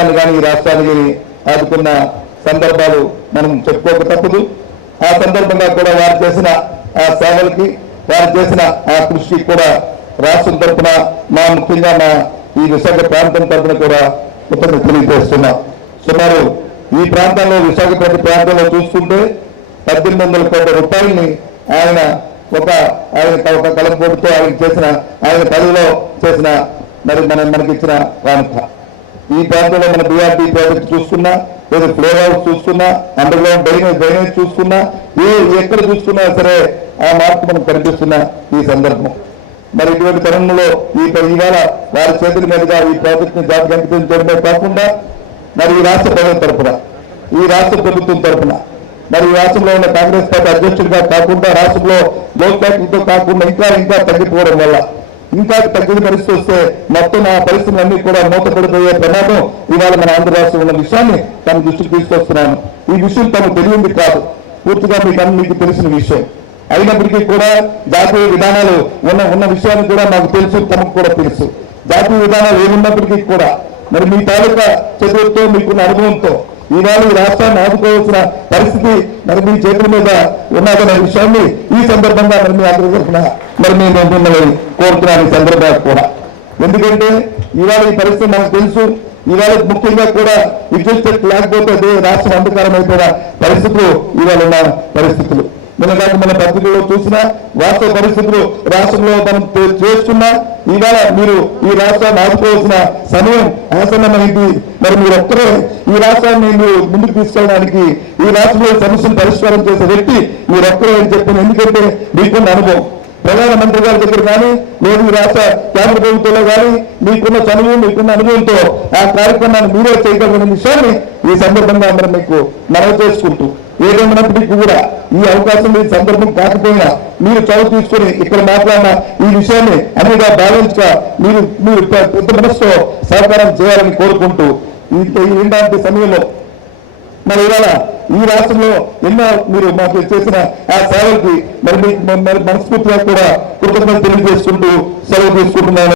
ప్రాంతాన్ని కానీ ఈ రాష్ట్రానికి ఆదుకున్న సందర్భాలు మనం చెప్పుకోక తప్పదు. ఆ సందర్భంగా కూడా వారు చేసిన ఆ సేవలకి, వారు చేసిన ఆ కృషికి కూడా రాష్ట్రం తరఫున ముఖ్యంగా ఈ విశాఖ ప్రాంతం తరఫున కూడా కృతజ్ఞతలు తెలియజేస్తున్నాం. సుమారు ఈ ప్రాంతంలో విశాఖపట్నం ప్రాంతంలో చూసుకుంటే 1800 కోట్ల రూపాయలని ఆయన ఒక కలంపోటుతో ఆయన పదవిలో చేసిన మనకి ఇచ్చిన కానుక. ఈ ప్రాంతంలో మన BRT ప్రాజెక్ట్ చూసుకున్నా, లేదా ఫ్లేవర్ హౌస్ చూసుకున్నా, అండర్ గ్రౌండ్ డ్రైనేజ్ చూసుకున్నా, ఎక్కడ చూసుకున్నా సరే ఆ మార్పు మనకు కనిపిస్తున్న ఈ సందర్భం. మరి ఇటువంటి తరుణంలో ఇవాళ వారి చేతుల మీదుగా ఈ ప్రాజెక్టుని జాతికి అంకితం చేయడమే కాకుండా మరి ఈ రాష్ట్ర ప్రజల తరఫున, ఈ రాష్ట్ర ప్రభుత్వం తరఫున, మరి ఈ రాష్ట్రంలో ఉన్న కాంగ్రెస్ పార్టీ అధ్యక్షుడిగా కాకుండా, రాష్ట్రంలో లోక్పార్టీతో కాకుండా ఇంకా తగ్గిపోవడం వల్ల, ఇంకా తగ్గిన పరిస్థితి వస్తే మొత్తం ఆ పరిస్థితులన్నీ కూడా మూతపడిపోయే ప్రమాదం ఇవాళ మన ఆంధ్ర రాష్ట్రం ఉన్న విషయాన్ని తమ దృష్టికి తీసుకొస్తున్నాను. ఈ విషయం తమకు తెలియంది కాదు, పూర్తిగా మీకు తెలిసిన విషయం. అయినప్పటికీ కూడా జాతీయ విధానాలు ఉన్న విషయాన్ని కూడా నాకు తెలుసు, తమకు కూడా తెలుసు. జాతీయ విధానాలు ఏమున్నప్పటికీ కూడా మరి మీ తాలూకా చదువుతో, మీకున్న అనుభవంతో ఈనాడు ఈ రాష్ట్రాన్ని ఆదుకోవాల్సిన పరిస్థితి మరి మీ చేతుల మీద ఉన్నదనే విషయాన్ని ఈ సందర్భంగా మరి మీ అందరి తరఫున మరి మేము మిమ్మల్ని కోరుతున్నాను ఈ సందర్భంగా కూడా. ఎందుకంటే ఇవాళ ఈ పరిస్థితి మనకు తెలుసు. ఇవాళ ముఖ్యంగా కూడా విద్యుత్ శక్తి లేకపోతే రాష్ట్రం అంధకారం అయిపోయిన పరిస్థితులు ఇవాళ ఉన్న పరిస్థితులు. మన పత్రికల్లో చూసినా వాస్తవ పరిస్థితులు రాష్ట్రంలో మనం చేసుకున్నా ఇవాళ మీరు ఈ రాష్ట్రాన్ని ఆదుకోవాల్సిన సమయం ఆసన్నమైంది. మరి మీరు ఒక్కరే ఈ రాష్ట్రాన్ని మీరు ముందుకు తీసుకెళ్ళడానికి, ఈ రాష్ట్రంలో సమస్యను పరిష్కారం చేసే వ్యక్తి మీరొక్కరే అని చెప్పిన. ఎందుకంటే మీకున్న అనుభవం ప్రధానమంత్రి గారి దగ్గర కానీ, లేదు ఈ రాష్ట్ర కేంద్ర ప్రభుత్వంలో కానీ మీకున్న చదువు, మీకున్న అనుభవంతో ఆ కార్యక్రమాన్ని మీరే చేయగలిగిన విషయాన్ని ఈ సందర్భంగా మనం మీకు మనవి చేసుకుంటూ, ఏదేమైనప్పటికీ కూడా ఈ అవకాశం ఈ సందర్భం కాకపోయినా మీరు చదువు తీసుకుని ఇక్కడ మాట్లాడిన ఈ విషయాన్ని అన్నిగా భావించక మీరు పెద్ద మనసుతో సహకారం చేయాలని కోరుకుంటూ ఇలాంటి సమయంలో మరి ఇవాళ ఈ రాష్ట్రంలో ఎన్నో మీరు మాకు చేసిన ఆ సేవలకి మరి మనస్ఫూర్తిగా కూడా కృతజ్ఞతలు తెలియజేసుకుంటూ సెలవు తీసుకుంటున్నాను.